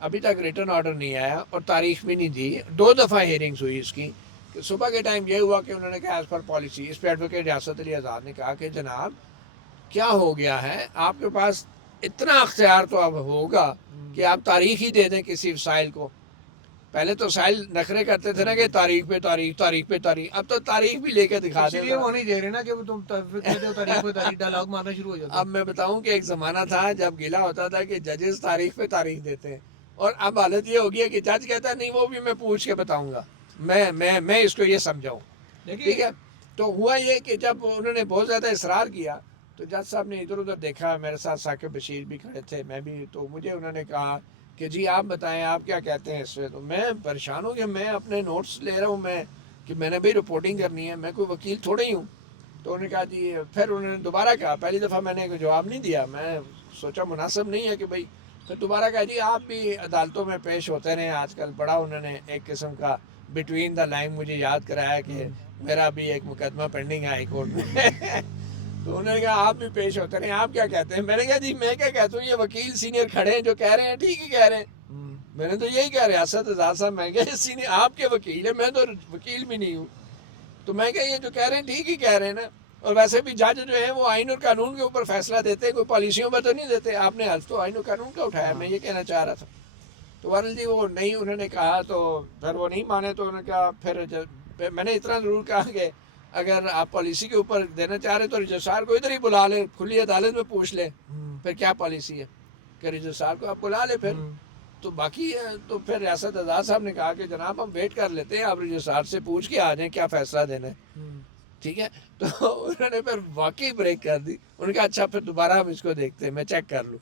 ابھی تک return order نہیں آیا اور تاریخ بھی نہیں دی. 2 دفعہ ہیئرنگز ہوئی اس کی. کہ صبح کے ٹائم یہ ہوا کہ انہوں نے کہا ایز پر پالیسی. اس پہ ایڈوکیٹ ریاست علی آزاد نے کہا کہ جناب کیا ہو گیا ہے, آپ کے پاس اتنا اختیار تو اب ہوگا کہ آپ تاریخ ہی دے دیں کسی وسائل کو. پہلے تو وسائل نخرے کرتے تھے نا کہ تاریخ پہ تاریخ, تاریخ پہ تاریخ, اب تو تاریخ بھی لے کے دکھا دیں. اسی لیے وہ نہیں دے رہے نا کہ تم کہتے ہو تاریخ پہ تاریخ ڈائلاگ مارنا شروع ہو جاتا. اب میں بتاؤں کہ ایک زمانہ تھا جب گلا ہوتا تھا کہ ججز تاریخ پہ تاریخ دیتے ہیں, اور اب حالت یہ ہوگی ہے کہ جج کہتا ہے نہیں وہ بھی میں پوچھ کے بتاؤں گا, میں اس کو یہ سمجھاؤں. ٹھیک ہے. تو ہوا یہ کہ جب انہوں نے بہت زیادہ اصرار کیا تو جج صاحب نے ادھر ادھر دیکھا, میرے ساتھ ثاقب بشیر بھی کھڑے تھے, میں بھی, تو مجھے انہوں نے کہا کہ جی آپ بتائیں آپ کیا کہتے ہیں اس سے. تو میں پریشان ہوں کہ میں اپنے نوٹس لے رہا ہوں, میں نے بھی رپورٹنگ کرنی ہے, میں کوئی وکیل تھوڑا ہی ہوں. تو انہوں نے کہا جی, پھر انہوں نے دوبارہ کہا, پہلی دفعہ میں نے کوئی جواب نہیں دیا, میں سوچا مناسب نہیں ہے کہ بھائی, پھر دوبارہ کہا جی آپ بھی عدالتوں میں پیش ہوتے رہے آج کل. بڑا انہوں نے ایک قسم کا بٹوین دا لائن مجھے یاد کرایا کہ میرا بھی ایک مقدمہ پینڈنگ ہے ہائی کورٹ میں. تو انہوں نے کہا آپ بھی پیش ہوتے رہے, آپ کیا کہتے ہیں. میں نے کہا جی میں کیا کہتا ہوں, یہ وکیل سینئر کھڑے ہیں جو کہہ رہے ہیں ٹھیک ہی کہہ رہے ہیں. میں نے تو یہی کہا ریاست اعزاز صاحب, میں کہا سینئر آپ کے وکیل ہیں, میں تو وکیل بھی نہیں ہوں. تو میں کہا یہ جو کہہ رہے ہیں ٹھیک ہی کہہ رہے ہیں نا. اور ویسے بھی جج جو ہیں وہ آئین اور قانون کے اوپر فیصلہ دیتے ہیں, کوئی پالیسیوں پر تو نہیں دیتے. آپ نے حلف تو آئین اور قانون کا اٹھایا, میں یہ کہنا چاہ رہا تھا. تو وارل جی وہ نہیں, انہوں نے کہا تو پھر وہ نہیں مانے. تو انہوں نے کہا پھر میں نے اتنا ضرور کہا کہ اگر آپ پالیسی کے اوپر دینا چاہ رہے تو رجسٹرار کو ادھر ہی بلا لیں, کھلی عدالت میں پوچھ لیں پھر کیا پالیسی ہے, کہ رجسٹرار کو آپ بلا لیں پھر. تو باقی تو پھر ریاست اعزاز صاحب نے کہا کہ جناب ہم ویٹ کر لیتے ہیں, آپ رجسٹرار سے پوچھ کے آ جائیں کیا فیصلہ دینا ہے. ٹھیک ہے. تو انہوں نے پھر واقعی بریک کر دی. انہوں نے کہا اچھا پھر دوبارہ ہم اس کو دیکھتے ہیں, میں چیک کر لوں.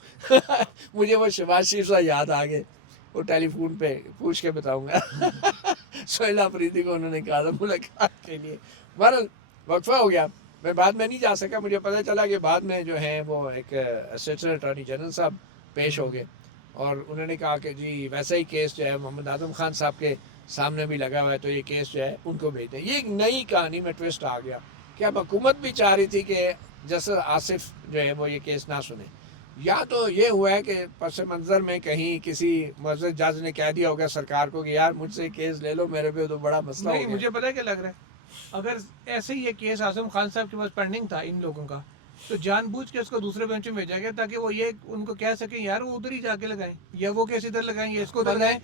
مجھے وہ شہباز شریف صاحب یاد آ گئے, وہ ٹیلی فون پہ پوچھ کے بتاؤں گا. سہیل آفریدی کو انہوں نے کہا تھا ملاقات کے لیے. بہرحال وقفہ ہو گیا, میں بعد میں نہیں جا سکا. مجھے پتہ چلا کہ بعد میں جو ہیں وہ ایک اسسٹنٹ اٹارنی جنرل صاحب پیش ہو گئے, اور انہوں نے کہا کہ جی ویسا ہی کیس جو ہے محمد اعظم خان صاحب کے سامنے بھی لگا ہوا ہے, تو یہ کیس جو ہے ان کو بھیج دیں. یہ ایک نئی کہانی میں ٹوسٹ آ گیا کہ اب حکومت بھی چاہ رہی تھی کہ جسٹس آصف جو ہے وہ یہ کیس نہ سنیں. یا تو یہ ہوا ہے کہ پس منظر میں کہیں کسی معزز جج نے کہہ دیا ہوگا سرکار کو کہ یار مجھ سے کیس لے لو, میرے پہ تو بڑا مسئلہ ہو نہیں, گیا. مجھے پتا ہے کیا لگ رہا ہے, اگر ایسے ہی یہ کیس اعظم خان صاحب کے پاس پینڈنگ تھا ان لوگوں کا, تو جان بوجھ کے اس کو دوسرے بینچ میں بھیجا گیا تاکہ وہ یہ ان کو کہہ سکیں یار وہ ادھر ہی جا کے لگائیں, یا وہ کیس ادھر لگائیں, یا اس کو ادھر لگائیں,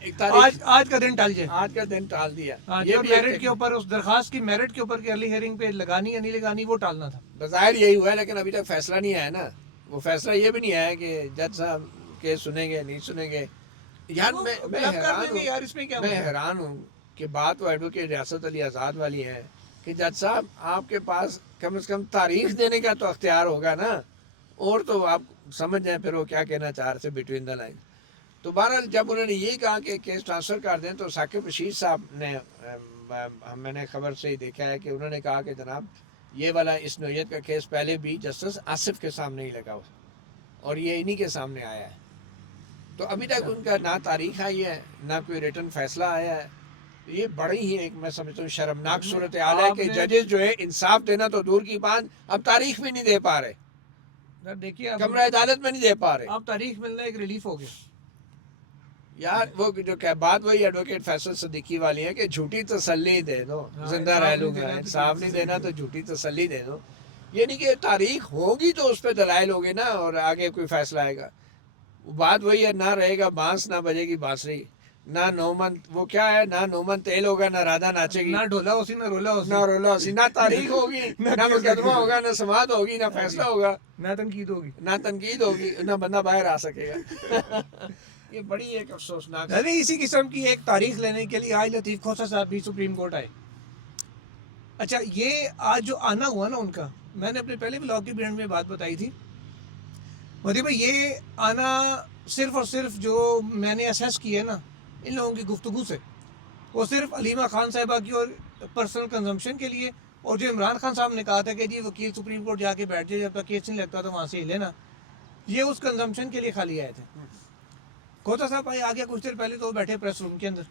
آج کا دن ٹال جائے. آج کا دن ٹال دیا. یہ میرٹ کے اوپر, اس درخواست کی میرٹ کے اوپر کہ ارلی ہیئرنگ پہ لگانی یا نہیں لگانی, وہ ٹالنا تھا. بظاہر یہی ہوا ہے, لیکن ابھی تک فیصلہ نہیں آیا نا. وہ فیصلہ یہ بھی نہیں آیا کہ جج صاحب کے سنیں گے نہیں سنیں گے. یار میں حیران ہوں کہ بات وہ ایڈوکیٹ ریاست علی آزاد والی ہے کہ جج صاحب آپ کے پاس کم از کم تاریخ دینے کا تو اختیار ہوگا نا, اور تو آپ سمجھ جائیں پھر وہ کیا کہنا چاہ رہے تھے بٹوین دا لائن. تو بہرحال جب انہوں نے یہ کہا کہ کیس ٹرانسفر کر دیں, تو ثاقب بشیر صاحب نے, میں نے خبر سے ہی دیکھا ہے کہ انہوں نے کہا کہ جناب یہ والا اس نوعیت کا کیس پہلے بھی جسٹس آصف کے سامنے ہی لگا ہوا, اور یہ انہی کے سامنے آیا ہے. تو ابھی تک ان کا نہ تاریخ آئی ہے نہ کوئی ریٹن فیصلہ آیا ہے. یہ بڑی ہی ایک میں سمجھتا ہوں شرمناک صورتحال ہے کہ ججز جو ہے انصاف دینا تو دور کی بات, اب تاریخ بھی نہیں دے پا رہے, دیکھیے کمرہ عدالت میں نہیں دے پا رہے. اب تاریخ ملنا ایک ریلیف ہو گیا. یار وہ جو کہ بات وہی ایڈوکیٹ فیصل صدیقی والی ہے کہ جھوٹی تسلی دے دو, زندہ رہ لوں گا, انصاف نہیں دینا تو جھوٹی تسلی دے دو. یہ نہیں کہ تاریخ ہوگی تو اس پہ دلائل ہوگی نا, اور آگے کوئی فیصلہ آئے گا. بات وہی ہے, نہ رہے گا بانس نہ بجے گی بانسری, نہ نومن وہ کیا ہے, نہ نومن تیل ہوگا نہ رادھا ناچے گی, نہ ڈھولا ہوسی نہ رولا ہوسی, نہ رولا ہوسی, نہ تاریخ ہوگی نہ مقدمہ ہوگا, نہ سماعت ہوگی نہ فیصلہ ہوگا, نہ تنقید ہوگی, نہ تنقید ہوگی, نہ بندہ باہر آ سکے گا. یہ بڑی ایک افسوسناک. اسی قسم کی ایک تاریخ لینے کے لیے آج لطیف کھوسہ صاحب بھی سپریم کورٹ آئے. اچھا یہ آج جو آنا ہوا نا ان کا, میں نے اپنے پہلے بلاگ کی بینڈ میں بات بتائی تھی مودی بھائی, یہ آنا صرف اور صرف جو میں نے اسیس کی ہے نا ان لوگوں کی گفتگو سے, وہ صرف علیمہ خان صاحبہ کی اور پرسنل کنزمپشن کے لیے, اور جو عمران خان صاحب نے کہا تھا کہ جی وکیل سپریم کورٹ جا کے بیٹھ جائے جب تک کیس نہیں لگتا تو وہاں سے ہی لینا, یہ اس کنزمپشن کے لیے خالی آئے تھے. کھوسہ صاحب آئے آگے کچھ دیر پہلے تو وہ بیٹھے پریس روم کے اندر,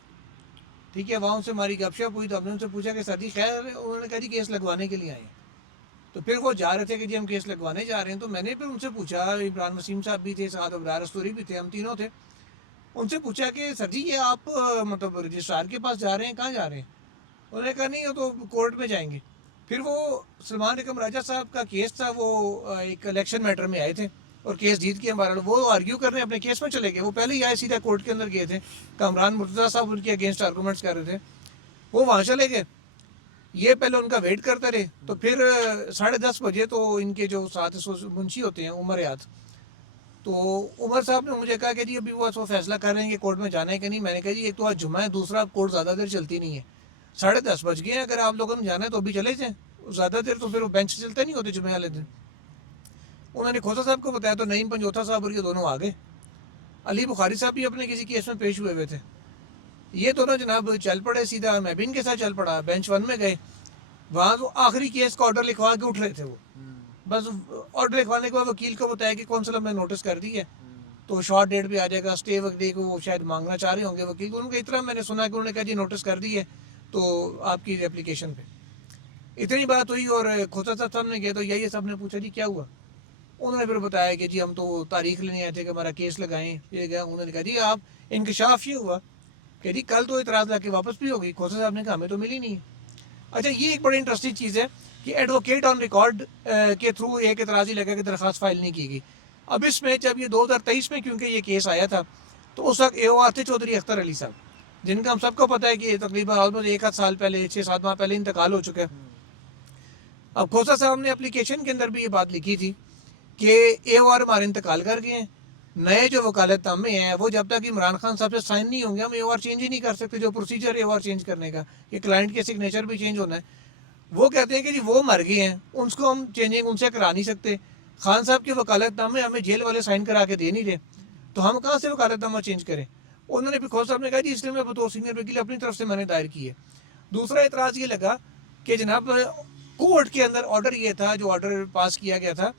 ٹھیک ہے, وہاں ان سے ہماری گپ شپ ہوئی تو ہم نے ان سے پوچھا کہ سر جی خیر, انہوں نے کہا جی کیس لگوانے کے لیے آئے ہیں. تو پھر وہ جا رہے تھے کہ جی ہم کیس لگوانے جا رہے ہیں, تو میں نے پھر ان سے پوچھا, عمران وسیم صاحب بھی تھے, سعد ابرار استوری بھی تھے, ہم تینوں تھے, ان سے پوچھا کہ سر جی یہ آپ مطلب رجسٹرار کے پاس جا رہے ہیں, کہاں جا رہے ہیں؟ انہوں نے کہا نہیں وہ تو کورٹ میں جائیں گے. پھر وہ سلمان اکرم راجہ صاحب کا کیس تھا, وہ ایک الیکشن میٹر میں آئے تھے اور کیس جیت کے ہمارا, وہ آرگیو کر رہے ہیں اپنے کیس میں چلے گئے, وہ پہلے ہی آئے سیدھا کورٹ کے اندر گئے تھے, کامران مرتضیٰ صاحب ان کے اگینسٹ آرگومنٹس کر رہے تھے, وہ وہاں چلے گئے. یہ پہلے ان کا ویٹ کرتے رہے, تو پھر 10:30 بجے تو ان کے جو ساتھ منشی ہوتے ہیں عمر یاد, تو عمر صاحب نے مجھے کہا کہ جی ابھی وہ فیصلہ کر رہے ہیں کہ کورٹ میں جانا ہے کہ نہیں. میں نے کہا جی ایک تو آج جمعہ ہے, دوسرا کورٹ زیادہ دیر چلتی نہیں ہے, 10:30 بج گئے ہیں, اگر آپ لوگوں نے جانا ہے تو ابھی چلے جائیں, زیادہ دیر تو پھر وہ بینچ چلتے نہیں ہوتے جمعہ والے دن. انہوں نے کھوسا صاحب کو بتایا تو نعیم پنجوتھا صاحب اور یہ دونوں آ گئے. علی بخاری صاحب بھی اپنے کسی کیس میں پیش ہوئے تھے, یہ دونوں جناب چل پڑے سیدھا, میں بھی ان کے ساتھ چل پڑا, بینچ 1 میں گئے. وہاں تو آخری کیس کا آرڈر لکھوا کے اٹھ رہے تھے وہ, بس آرڈر لکھوانے کے بعد وکیل کو بتایا کہ کونسل ہم نے نوٹس کر دی ہے تو شارٹ ڈیٹ پہ آ جائے گا, اسٹے وغیرہ کو وہ شاید مانگنا چاہ رہے ہوں گے وکیل کو. ان کا اتنا میں نے سنا کہ انہوں نے کہا جی نوٹس کر دی ہے تو آپ کی اپلیکیشن پہ. اتنی بات ہوئی اور کھوسا صاحب نے گئے تو یہ سب نے پوچھا جی کیا ہوا. انہوں نے پھر بتایا کہ جی ہم تو تاریخ لینے آئے تھے کہ ہمارا کیس لگائیں, یہ گیا. انہوں نے کہا جی آپ, انکشاف یہ ہوا کہ جی کل تو اعتراض لا کے واپس بھی ہو گئی. کھوسا صاحب نے کہا ہمیں تو ملی نہیں. اچھا یہ ایک بڑی انٹرسٹنگ چیز ہے کہ ایڈوکیٹ آن ریکارڈ کے تھرو ایک اعتراضی لگا کہ درخواست فائل نہیں کی گئی. اب اس میں جب یہ 2023 میں کیونکہ یہ کیس آیا تھا تو اس وقت اے او آر تھے چودھری اختر علی صاحب, جن کا ہم سب کو پتہ ہے کہ تقریباً آلموسٹ 1 سال پہلے 6-7 ماہ پہلے انتقال ہو چکا ہے. اب کھوسا صاحب نے اپلیکیشن کے اندر بھی یہ بات لکھی تھی کہ اے او آر ہمارے انتقال کر گئے ہیں, نئے جو وکالت نامے ہیں وہ جب تک عمران خان صاحب سے سائن نہیں ہوں گے ہم اے او آر چینج ہی نہیں کر سکتے. جو پروسیجر اے او آر چینج کرنے کا, کہ کلائنٹ کے سگنیچر بھی چینج ہونا ہے, وہ کہتے ہیں کہ جی وہ مر گئے ہیں, ان کو ہم چینجنگ ان سے کرا نہیں سکتے. خان صاحب کے وکالت نامے ہمیں جیل والے سائن کرا کے دے نہیں رہے, تو ہم کہاں سے وکالت نامہ چینج کریں. انہوں نے پھر کھوسا صاحب نے کہا جی اس لیے میں بطور سینئر وکیل اپنی طرف سے میں نے دائر کی ہے. دوسرا اعتراض یہ لگا کہ جناب کورٹ کے اندر آرڈر یہ تھا, جو آرڈر پاس کیا گیا تھا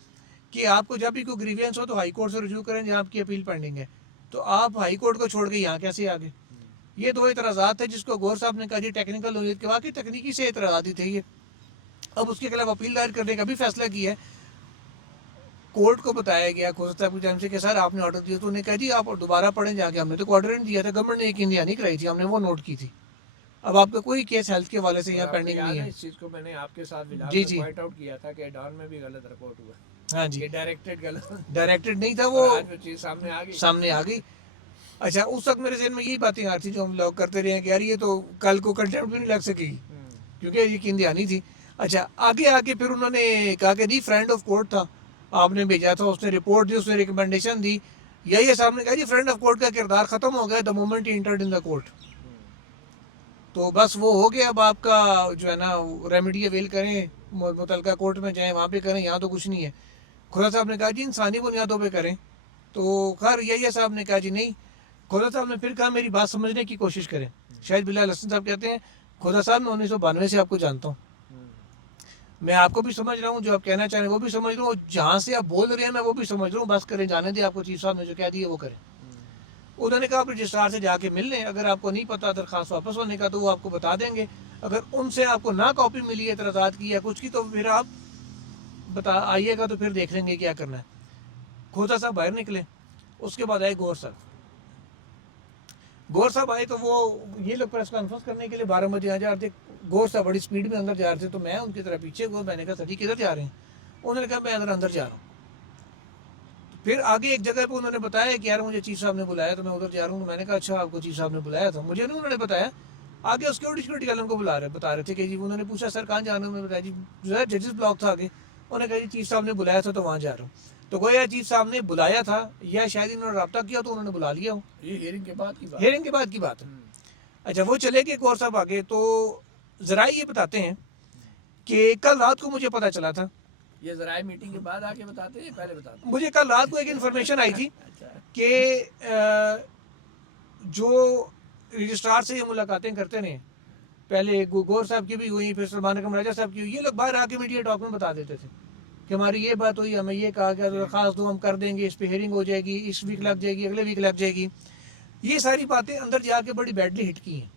کہ آپ کو جب بھی کوئی گریوینس ہو تو ہائی کورٹ سے رجوع کریں جہاں آپ کی اپیل پینڈنگ ہے, تو آپ ہائی کورٹ کو چھوڑ کے یہاں کیسے آ گئے. یہ 2 اعتراضات تھے جس کو غور صاحب نے کہا جی ٹیکنیکل نوعیت کے واقعی تکنیکی سے اعتراضات ہی تھے یہ. اب اس کے خلاف اپیل دائر کرنے کا بھی فیصلہ کیا ہے. کورٹ کو بتایا گیا کھوسا صاحب کی جانب سے کہ سر آپ نے آرڈر دیا, تو انہوں نے کہا جی آپ دوبارہ پڑھیں جا کے, ہم نے تو آرڈر نہیں دیا تھا, گورنمنٹ نے ایک انڈیا نہیں کرائی تھی, ہم نے وہ نوٹ کی تھی. اب آپ کا کوئی کیس ہیلتھ کے حوالے سے یہاں پینڈنگ نہیں ہے. اس چیز کو میں نے آپ کے ساتھ جی جی پوائنٹ آؤٹ کیا تھا کہ ڈان میں بھی غلط رپورٹ ہوا. ہاں جی, ڈائریکٹڈ غلط, ڈائریکٹڈ نہیں تھا, وہ چیز سامنے آ گئی. سامنے آ گئی. اچھا اس وقت میرے ذہن میں یہی باتیں آ رہی تھی جو ہم لوگ کرتے رہے ہیں کہ یار یہ تو کل کو کنٹینٹ بھی نہیں لگ سکے کیونکہ یقین دہانی تھی. اچھا آگے آ کے پھر انہوں نے کہا کہ جی فرینڈ آف کورٹ تھا, آپ نے بھیجا تھا, اس نے رپورٹ دی, اس نے ریکمنڈیشن دی. یہ صاحب نے کہا جی فرینڈ آف کورٹ کا کردار ختم ہو گیا the moment he entered in the court. تو بس وہ ہو گیا, اب آپ کا جو ہے نا ریمیڈی اویل کریں, متعلقہ کورٹ میں جائیں وہاں پہ کریں, یہاں تو کچھ نہیں ہے. کھوسا صاحب نے کہا جی انسانی بنیادوں پہ کریں, تو خیر یہ صاحب نے کہا جی نہیں. کھوسا صاحب نے پھر کہا میری بات سمجھنے کی کوشش کریں. شاید بلال حسن صاحب کہتے ہیں کھوسا صاحب میں 1992 سے آپ کو جانتا ہوں, میں آپ کو بھی سمجھ رہا ہوں, جو آپ کہنا چاہ رہے ہیں وہ بھی سمجھ رہا ہوں, جہاں سے آپ بول رہے ہیں میں وہ بھی سمجھ رہا ہوں, بس کریں جانے دیں, آپ کو چیف صاحب نے جو کہہ دیا وہ کریں. انہوں نے کہا آپ رجسٹرار سے جا کے مل لیں, اگر آپ کو نہیں پتا درخواست واپس ہونے کا تو وہ آپ کو بتا دیں گے, اگر ان سے آپ کو نہ کاپی ملی ہے اعتراضات کی یا کچھ کی تو پھر آپ آئیے گا تو پھر دیکھ لیں گے کیا کرنا ہے. کھوسا صاحب باہر نکلے, اس کے بعد آئے غور صاحب. غور صاحب آئے تو وہ یہ لوگ پریس کانفرنس کرنے کے لیے 12 بجے آ جا رہے تھے. غور صاحب بڑی سپیڈ میں اندر جا رہے تھے, تو میں ان کی طرح پیچھے گیا. میں نے کہا سر کدھر جا رہے ہیں؟ انہوں نے کہا میں اندر جا رہا ہوں. پھر آگے ایک جگہ پہ انہوں نے بتایا کہ یار مجھے چیف صاحب نے بلایا تو میں ادھر جا رہا ہوں. میں نے کہا اچھا آپ کو چیف صاحب نے بلایا تھا؟ مجھے نہیں انہوں نے بتایا. آگے اس سیکورٹی والوں کو بتا رہے تھے کہ جی, انہوں نے پوچھا سر کہاں جانا ہوں, میں بتایا جی جو ہے ججز بلاک تھا آگے. انہوں نے کہا جی چیف صاحب نے بلایا تھا تو وہاں جا رہا ہوں. تو گویا چیف صاحب نے بلایا تھا یا شاید انہوں نے رابطہ کیا تو انہوں نے بلا لیا ہوں. یہ ہیئرنگ کے بعد کی بات, ہیئرنگ کے بعد کی بات ہے. اچھا وہ چلے گئے غور صاحب آگے, تو ذرائع یہ بتاتے ہیں کہ کل رات کو مجھے پتا چلا تھا. یہ ذرائع میٹنگ کے بعد آ کے بتاتے ہیں پہلے بتاتے ہیں؟ مجھے کل رات کو ایک انفارمیشن آئی تھی کہ جو رجسٹرار سے یہ ملاقاتیں کرتے رہے, پہلے غور صاحب کی بھی ہوئی, پھر سلمان اکرم راجہ صاحب کی ہوئی, یہ لوگ باہر آ کے میڈیا ٹاک میں بتا دیتے تھے کہ ہماری یہ بات ہوئی, ہمیں یہ کہا گیا, درخواست دو ہم کر دیں گے, اس پہ ہیئرنگ ہو جائے گی, اس ویک لگ جائے گی, اگلے ویک لگ جائے گی. یہ ساری باتیں اندر جا کے بڑی بیڈلی ہٹ کی ہیں.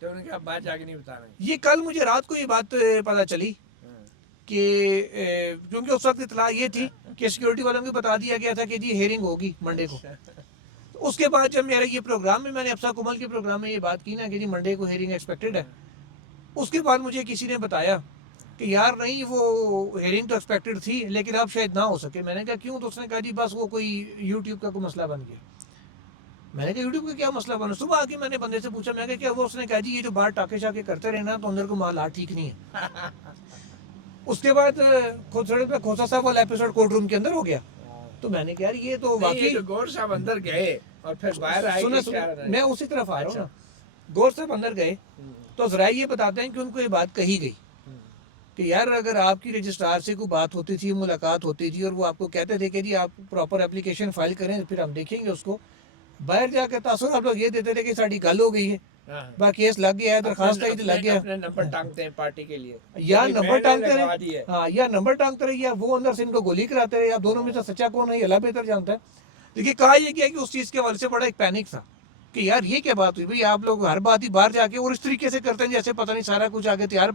تو انہوں نے کہا باہر جا کے نہیں بتانا. یہ کل مجھے رات کو یہ بات پتہ چلی کہ کیونکہ اس وقت اطلاع یہ تھی کہ سیکورٹی والوں کو بتا دیا گیا تھا کہ جی ہیئرنگ ہوگی منڈے کو. اس کے بعد جب میرا یہ پروگرام میں نے افسا کمل کے پروگرام میں یہ بات کی نا کہ جی منڈے کو ہیئرنگ ایکسپیکٹڈ ہے، اس کے بعد مجھے کسی نے بتایا کہ یار نہیں وہ ہیئرنگ تو ایکسپیکٹڈ تھی لیکن اب شاید نہ ہو سکے. میں نے کہا کیوں؟ تو اس نے کہا جی بس وہ کوئی یوٹیوب کا کوئی مسئلہ بن گیا. میں نے کہا یوٹیوب کا کیا مسئلہ بنا؟ صبح آ کے میں نے بندے سے پوچھا، میں نے کہا کیا؟ وہ اس نے کہا جی یہ جو باہر ٹاکے شاکے کرتے رہے نا تو اندر کو حالات ٹھیک نہیں ہے. اس کے بعد سڑک پہ کھوسا صاحب والا ایپیسوڈ کورٹ روم کے اندر ہو گیا. تو میں نے کہا یار یہ تو واقعی گور صاحب اندر گئے اور پھر باہر آئے. میں اسی طرف آ رہا ہوں نا. گور صاحب اندر گئے تو ذرائع یہ بتاتے ہیں کہ ان کو یہ بات کہی گئی کہ یار اگر آپ کی رجسٹرار سے کوئی بات ہوتی تھی، ملاقات ہوتی تھی اور وہ آپ کو کہتے تھے کہ جی آپ پراپر اپلیکیشن فائل کریں پھر ہم دیکھیں گے اس کو، باہر جا کے تاثر آپ لوگ یہ دیتے تھے کہ ساری گل ہو گئی ہے، باقی کیس لگ گیا ہے، درخواست آئی تو لگ گیا، اپنے نمبر ٹانگتے ہیں پارٹی کے لیے، یا نمبر ٹانگتے رہے، ہاں یا نمبر ٹانگتے رہے یا وہ اندر سے ان کو گولی کراتے رہے، یا دونوں میں سے سچا کون ہے یہ اللہ بہتر جانتا ہے. دیکھیے کہا یہ کیا کہ اس چیز کے حوالے سے بڑا ایک پینک تھا کہ یار یہ کیا بات ہوئی بھائی، آپ لوگ ہر بات ہی باہر جا کے اور اس طریقے سے کرتے ہیں جیسے پتہ نہیں سارا کچھ آگے تیار،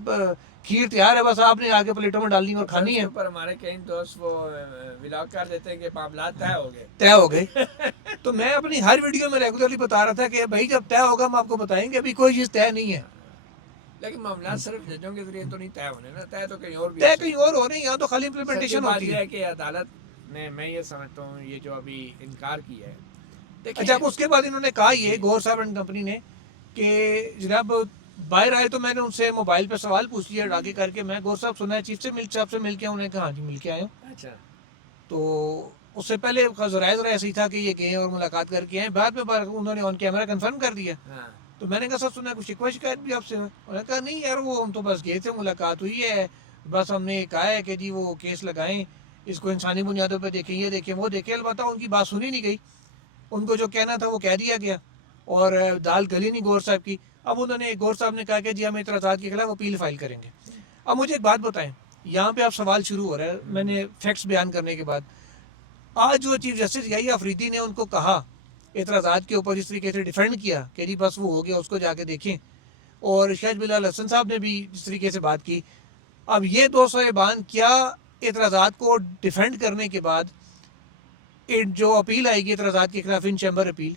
کھیر تیار ہے، بس آپ نے آگے پلیٹوں میں ڈالنی اور کھانی ہے. پر ہمارے کئی دوست وہ ولاگ کر دیتے ہیں کہ معاملات طے ہو گئے. تو میں اپنی ہر ویڈیو میں ریگولرلی بتا رہا تھا کہ بھائی جب طے ہوگا ہم آپ کو بتائیں گے، ابھی کوئی چیز طے نہیں ہے. لیکن معاملات صرف ججوں کے ذریعے تو نہیں طے ہونے نا، طے تو کہیں اور بھی طے کہیں اور ہو رہے ہیں، یہاں تو خالی امپلیمنٹیشن ہوتی ہے. کہ عدالت نے، میں یہ سمجھتا ہوں یہ جو ابھی انکار کیا ہے. اچھا اس کے بعد انہوں نے کہا یہ گور صاحب اینڈ کمپنی نے کہ جناب باہر آئے تو میں نے ان سے موبائل پہ سوال پوچھ لیا آگے کر کے، میں گور صاحب سنا ہے چیف صاحب سے مل کے، انہوں نے کہا ہاں جی مل کے آئے ہوں. اچھا. تو اس سے پہلے ذرائع ایسے ہی تھا کہ یہ گئے اور ملاقات کر کے آئے، بعد میں انہوں نے آن کیمرہ کنفرم کر دیا. تو میں نے کہا سر سنا کچھ شکوہ شکایت بھی آپ سے ہے؟ انہوں نے کہا نہیں یار وہ ہم تو بس گئے تھے، ملاقات ہوئی ہے، بس ہم نے کہا ہے کہ جی وہ کیس لگائیں، اس کو انسانی بنیادوں پہ دیکھیں، یہ دیکھیں وہ دیکھیں. البتہ ان کی بات سنی نہیں گئی، ان کو جو کہنا تھا وہ کہہ دیا گیا اور دال گلی نہیں گور صاحب کی. اب انہوں نے گور صاحب نے کہا کہ جی ہم اعتراضات کے خلاف اپیل فائل کریں گے. اب مجھے ایک بات بتائیں، یہاں پہ آپ سوال شروع ہو رہا ہے میں نے فیکٹس بیان کرنے کے بعد. آج جو چیف جسٹس یحییٰ آفریدی نے ان کو کہا اعتراضات کے اوپر، اس طریقے سے ڈیفینڈ کیا کہ جی بس وہ ہو گیا اس کو جا کے دیکھیں، اور شاہد بلال حسن صاحب نے بھی جس طریقے سے بات کی. اب یہ دو صاحبان کیا اعتراضات کو ڈیفینڈ کرنے کے بعد جو اپیل آئے گی اعتراضات کے خلاف ان چیمبر اپیل،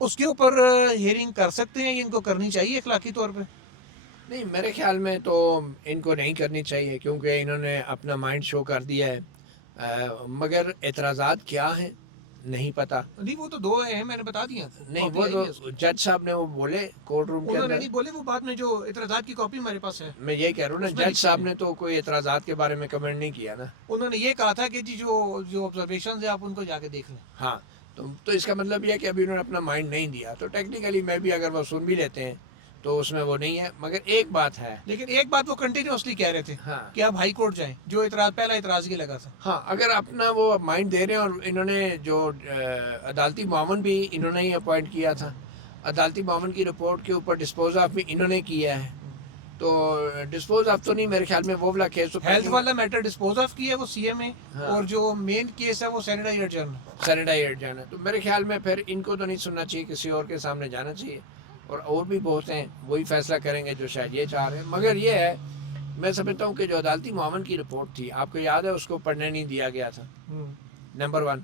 اس کے اوپر ہیئرنگ کر سکتے ہیں یا ان کو کرنی چاہیے اخلاقی طور پہ؟ نہیں میرے خیال میں تو ان کو نہیں کرنی چاہیے، کیونکہ انہوں نے اپنا مائنڈ شو کر دیا ہے. مگر اعتراضات کیا ہیں نہیں پتا. نہیں وہ تو دو ہیں میں نے بتا دیا. نہیں وہ تو جج صاحب نے وہ بولے کورٹ روم کے اندر، نہیں بولے وہ بعد میں جو اعتراضات کی کاپی ہمارے پاس ہے. میں یہ کہہ رہا ہوں نا، جج صاحب نے تو کوئی اعتراضات کے بارے میں کمنٹ نہیں کیا نا. انہوں نے یہ کہا تھا کہ جی جو آبزرویشنز ہیں آپ ان کو جا کے دیکھ لیں. ہاں تو اس کا مطلب یہ کہ ابھی انہوں نے اپنا مائنڈ نہیں دیا. تو ٹیکنیکلی میں بھی اگر وہ سن بھی لیتے ہیں تو اس میں وہ نہیں ہے. مگر ایک بات ہے، لیکن ایک بات وہ کنٹینیوسلی کہہ رہے تھے کہ آپ ہائی کورٹ جائیں، جو پہلا اعتراض یہ لگا تھا. ہاں اگر اپنا وہ مائنڈ دے رہے ہیں، اور انہوں نے جو عدالتی معاون بھی انہوں نے ہی اپوائنٹ کیا تھا، عدالتی معاون کی رپورٹ کے اوپر ڈسپوز آف بھی انہوں نے کیا ہے. تو ڈسپوز آف تو نہیں میرے خیال میں وہ والا کیس، ہیلتھ والا میٹر ڈسپوز آف کیا ہے وہ سی ایم اے، اور جو مین کیس ہے وہ سینیٹائزر جانا. تو میرے خیال میں پھر ان کو تو نہیں سننا چاہیے، کسی اور کے سامنے جانا چاہیے. اور بھی بہت ہیں وہی فیصلہ کریں گے جو شاید یہ چاہ رہے ہیں. مگر یہ ہے میں سمجھتا ہوں کہ جو عدالتی معاون کی رپورٹ تھی، آپ کو یاد ہے اس کو پڑھنے نہیں دیا گیا تھا، نمبر 1.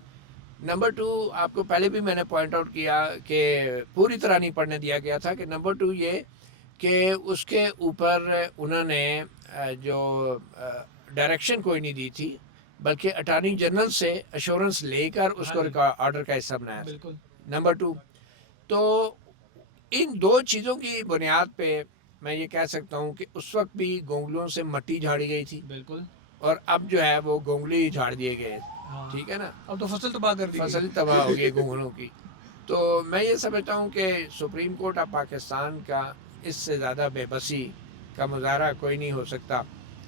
نمبر 2 آپ کو پہلے بھی میں نے پوائنٹ آؤٹ کیا کہ پوری طرح نہیں پڑھنے دیا گیا تھا. کہ نمبر 2 یہ کہ اس کے اوپر انہوں نے جو ڈائریکشن کوئی نہیں دی تھی، بلکہ اٹارنی جنرل سے ایشورنس لے کر اس کو آرڈر کا حصہ بنایا تھا. نمبر 2 تو ان دو چیزوں کی بنیاد پہ میں یہ کہہ سکتا ہوں کہ اس وقت بھی گونگلوں سے مٹی جھاڑی گئی تھی، بالکل، اور اب جو ہے وہ گونگلی جھاڑ دیے گئے. ٹھیک ہے نا، اب تو فصل تباہ کر دی، فصل تباہ ہو گئی گونگلوں کی. تو میں یہ سمجھتا ہوں کہ سپریم کورٹ آف پاکستان کا اس سے زیادہ بے بسی کا مظاہرہ کوئی نہیں ہو سکتا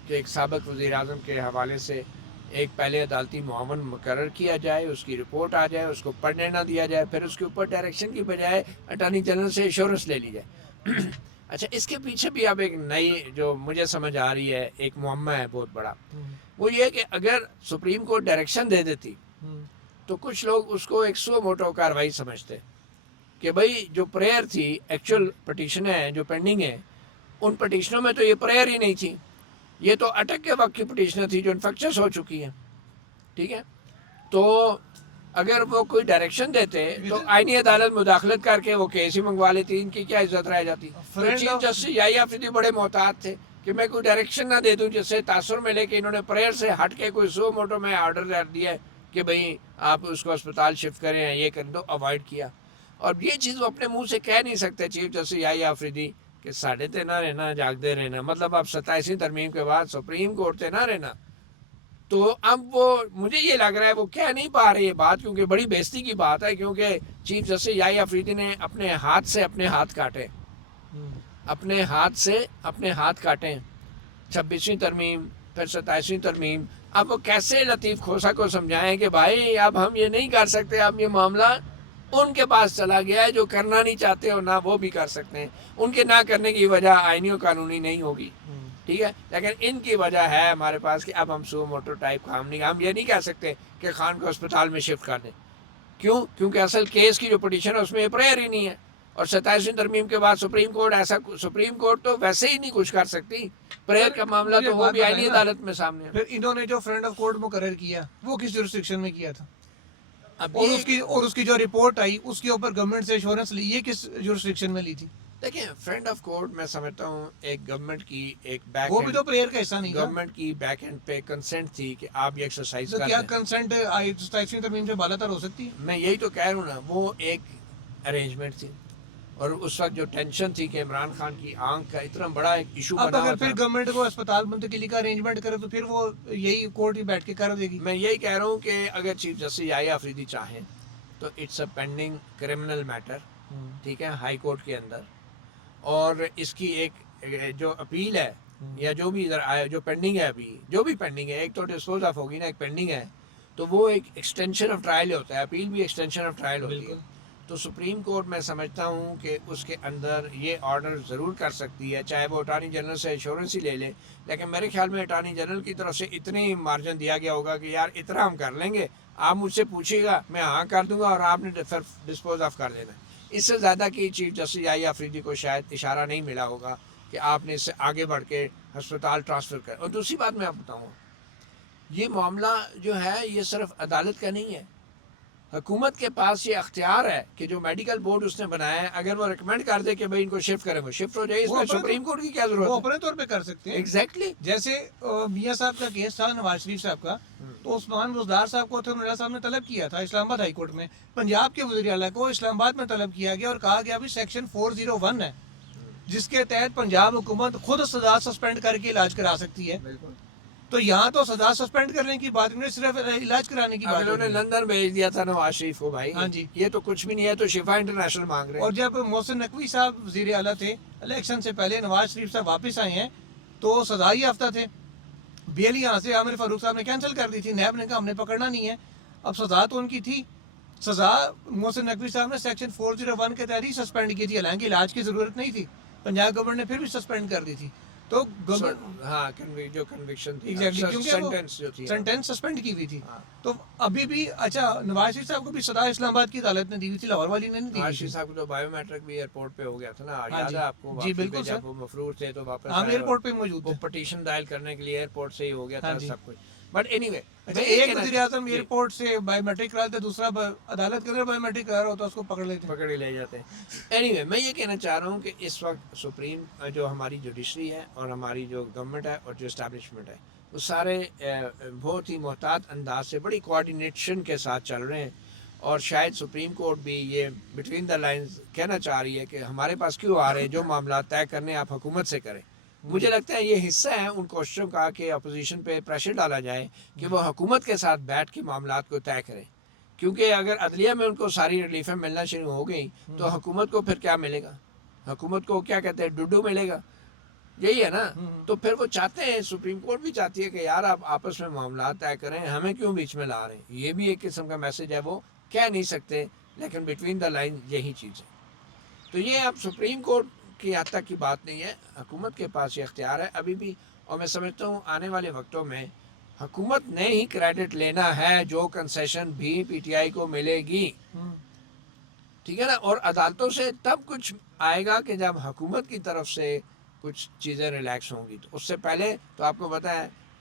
کہ ایک سابق وزیر اعظم کے حوالے سے ایک پہلے عدالتی معاون مقرر کیا جائے، اس کی رپورٹ آ جائے، اس کو پڑھنے نہ دیا جائے، پھر اس کے اوپر ڈائریکشن کی بجائے اٹارنی جنرل سے ایشورنس لے لی جائے. اچھا اس کے پیچھے بھی اب ایک نئی جو مجھے سمجھ آ رہی ہے ایک معمہ ہے بہت بڑا، وہ یہ کہ اگر سپریم کورٹ ڈائریکشن دے دیتی تو کچھ لوگ اس کو ایک سو موٹو کاروائی سمجھتے کہ بھائی جو پریئر تھی، ایکچوئل پٹیشن ہے جو پینڈنگ ہے، ان پٹیشنوں میں تو یہ پریئر ہی نہیں تھی، یہ تو اٹک کے وقت کی پٹیشنیں تھی جو انفیکچس ہو چکی ہیں. ٹھیک ہے، تو اگر وہ کوئی ڈائریکشن دیتے تو آئینی عدالت مداخلت کر کے وہ کیس ہی منگوا لیتی، ان کی کیا عزت رہ جاتی. چیف جسٹس یحییٰ آفریدی بڑے محتاط تھے کہ میں کوئی ڈائریکشن نہ دے دوں جس سے تاثر ملے کہ انہوں نے پریئر سے ہٹ کے کوئی سو موٹو میں آرڈر دیا ہے کہ بھئی آپ اس کو اسپتال شفٹ کریں یا یہ کریں، تو اوائڈ کیا. اور یہ چیز وہ اپنے منہ سے کہہ نہیں سکتے چیف جسٹس یحییٰ آفریدی کہ ساڑھے تے نہ رہنا، جاگتے رہنا، مطلب اب 27ویں ترمیم کے بعد سپریم کورٹ تے نہ رہنا. تو اب وہ مجھے یہ لگ رہا ہے وہ کہہ نہیں پا رہے یہ بات، کیونکہ بڑی بےزتی کی بات ہے، کیونکہ چیف جسٹس یحییٰ آفریدی نے اپنے ہاتھ سے اپنے ہاتھ کاٹے، اپنے ہاتھ سے اپنے ہاتھ کاٹے. 26ویں ترمیم پھر 27ویں ترمیم. اب وہ کیسے لطیف کھوسا کو سمجھائیں کہ بھائی اب ہم یہ نہیں کر سکتے، اب یہ معاملہ ان کے پاس چلا گیا ہے جو کرنا نہیں چاہتے اور نہ وہ بھی کر سکتے ہیں. ان کے نہ کرنے کی وجہ آئینی و قانونی نہیں ہوگی، ٹھیک ہے، لیکن ان کی وجہ ہے ہمارے پاس کہ اب ہم سو موٹو ٹائپ کام نہیں، ہم یہ نہیں کہہ سکتے کہ خان کو اسپتال میں شفٹ کر دیں. کیوں؟ کیونکہ اصل کیس کی جو پٹیشن ہے اس میں یہ پریئر ہی نہیں ہے. اور 27ویں ترمیم کے بعد سپریم کورٹ تو ویسے ہی نہیں کچھ کر سکتی. پریئر کا معاملہ تو وہ بھی آئینی عدالت میں سامنے ہے. پھر انہوں نے جو فرینڈ آف کورٹ مقرر کیا وہ کس جورسڈکشن میں کیا تھا؟ اور اس کی جو رپورٹ آئی اس کے اوپر گورنمنٹ سے ایشورنس لی، یہ کس جورسڈکشن میں لی تھی؟ دیکھیں فرینڈ آف کورٹ میں سمجھتا ہوں ایک گورنمنٹ کی ایک بیک وہ بھی تو پریئر کا حصہ نہیں تھا. گورنمنٹ کی بیک اینڈ پہ کنسنٹ تھی کہ آپ یہ ایکسرسائز تو کر کیا دیں. کنسنٹ 27ویں ترمیم سے بالا تر ہو سکتی ہے؟ میں یہی تو کہہ رہا ہوں نا، وہ ایک ارینجمنٹ تھی. اور اس وقت جو ٹینشن تھی کہ عمران خان کی آنکھ کا اتنا بڑا ایک ایشو اب بنا ہوا اگر تھا. پھر گورنمنٹ کو اسپتال منتقلی کا ارینجمنٹ کرے تو پھر وہ یہی کورٹ ہی بیٹھ کے کر دے گی. میں یہی کہہ رہا ہوں کہ اگر چیف جسٹس یحییٰ آفریدی چاہیں تو it's a pending criminal matter, ٹھیک ہے، ہائی کورٹ کے اندر. اور اس کی ایک جو اپیل ہے یا جو بھی ادھر آیا جو پینڈنگ ہے، ابھی جو بھی پینڈنگ ہے، ایک تو ڈسپوز آف ہوگی نا، ایک پینڈنگ ہے، تو وہ ایک ایکسٹینشن آف ٹرائل ہوتا ہے. اپیل بھی ایکسٹینشن آف ٹرائل ہوتی ہے. تو سپریم کورٹ میں سمجھتا ہوں کہ اس کے اندر یہ آرڈر ضرور کر سکتی ہے، چاہے وہ اٹارنی جنرل سے ایشورنس ہی لے لے. لیکن میرے خیال میں اٹارنی جنرل کی طرف سے اتنی مارجن دیا گیا ہوگا کہ یار اتنا ہم کر لیں گے، آپ مجھ سے پوچھیے گا میں ہاں کر دوں گا اور آپ نے پھر ڈسپوز آف کر دینا. اس سے زیادہ کی چیف جسٹس یحییٰ آفریدی کو شاید اشارہ نہیں ملا ہوگا کہ آپ نے اس سے آگے بڑھ کے ہسپتال ٹرانسفر کر. اور دوسری بات میں آپ بتاؤں، یہ معاملہ جو ہے یہ صرف عدالت کا نہیں ہے. حکومت کے پاس یہ اختیار ہے کہ جو میڈیکل بورڈ اس نے بنایا ہے اگر وہ ریکمینڈ کر دے کہ بھائی ان کو شفٹ کریں، وہ شفٹ ہو جائے. اس میں سپریم کورٹ کی کیا ضرورت ہے؟ وہ اپنے طور پہ کر سکتے ہیں. ایگزیکٹلی. جیسے میاں صاحب کا کیس تھا نواز شریف صاحب کا، تو عثمان بزدار صاحب کو مرزا صاحب نے طلب کیا تھا اسلام آباد ہائی کورٹ میں. پنجاب کے وزیر اعلیٰ کو اسلام آباد میں طلب کیا گیا اور کہا گیا بھی سیکشن 401 ہے جس کے تحت پنجاب حکومت خود سزا سسپینڈ کر کے علاج کرا سکتی ہے. تو یہاں تو سزا سسپینڈ کرنے کی بات نہیں، صرف علاج کرانے کی بات. انہوں نے لندن بھیج دیا تھا نواز شریف کو. بھائی ہاں جی، یہ تو کچھ بھی نہیں ہے، تو شفا انٹرنیشنل مانگ رہے ہیں. اور جب محسن نقوی صاحب وزیر اعلیٰ تھے، الیکشن سے پہلے نواز شریف صاحب واپس آئے ہیں تو سزا ہی یافتہ تھے. بیل یہاں سے عامر فاروق صاحب نے کینسل کر دی تھی، نیب نے کہا ہم نے پکڑنا نہیں ہے. اب سزا تو ان کی تھی، سزا محسن نقوی صاحب نے سیکشن 401 کے تحت ہی سسپینڈ کی تھی، حالانکہ علاج کی ضرورت نہیں تھی. پنجاب گورنمنٹ نے پھر بھی سسپینڈ کر دی تھی. تو ہاں جو کنوکشن تھی، سینٹینس سسپینڈ کی ہوئی تھی. تو ابھی بھی اچھا نواز شریف صاحب کو بھی سزا اسلام آباد کی عدالت نے دی ہوئی تھی، لاہور والی نے نہیں دی. نواز شریف صاحب کو تو بایو میٹرک بھی ایئرپورٹ پہ ہو گیا تھا نا، یاد ہے آپ کو؟ جی بالکل سر، وہ مفرور تھے تو واپس ہم ایئرپورٹ پہ موجود تھے، پٹیشن دائر کرنے کے لیے ایئرپورٹ سے ہی ہو گیا تھا سب کچھ. بٹ اینی وے ایک وزیر اعظم ایئرپورٹ سے بایو میٹرک کرا لیتے، دوسرا عدالت کے اندر بایو میٹرک کرا رہا ہوتا اس کو پکڑ ہی لے جاتے ہیں. اینی وے میں یہ کہنا چاہ رہا ہوں کہ اس وقت سپریم جو ہماری جوڈیشری ہے اور ہماری جو گورنمنٹ ہے اور جو اسٹیبلشمنٹ ہے وہ سارے بہت ہی محتاط انداز سے بڑی کوآرڈینیشن کے ساتھ چل رہے ہیں. اور شاید سپریم کورٹ بھی یہ بٹوین دا لائنز کہنا چاہ رہی ہے کہ ہمارے پاس کیوں آ رہے ہیں، جو معاملات طے کرنے آپ حکومت سے کریں. مجھے لگتا ہے یہ حصہ ہے ان کوششوں کا کہ اپوزیشن پہ پریشر ڈالا جائے کہ وہ حکومت کے ساتھ بیٹھ کے معاملات کو طے کریں. کیونکہ اگر عدلیہ میں ان کو ساری ریلیفیں ملنا شروع ہو گئی تو حکومت کو پھر کیا ملے گا؟ حکومت کو کیا کہتے ہیں، ڈوڈو ملے گا. یہی ہے نا. تو پھر وہ چاہتے ہیں، سپریم کورٹ بھی چاہتی ہے کہ یار آپ آپس میں معاملات طے کریں، ہمیں کیوں بیچ میں لا رہے ہیں. یہ بھی ایک قسم کا میسج ہے، وہ کہہ نہیں سکتے لیکن بٹوین دا لائن یہی چیز ہے. تو یہ اب سپریم کورٹ کی حد تک کی بات نہیں ہے، حکومت کے پاس یہ اختیار ہے ابھی بھی. اور میں سمجھتا ہوں آنے والے وقتوں میں حکومت نے ہی کریڈٹ لینا ہے جو کنسیشن بھی پی ٹی آئی کو ملے گی، ٹھیک ہے نا. اور عدالتوں سے تب کچھ آئے گا کہ جب حکومت کی طرف سے کچھ چیزیں ریلیکس ہوں گی. تو اس سے پہلے تو آپ کو پتہ ہے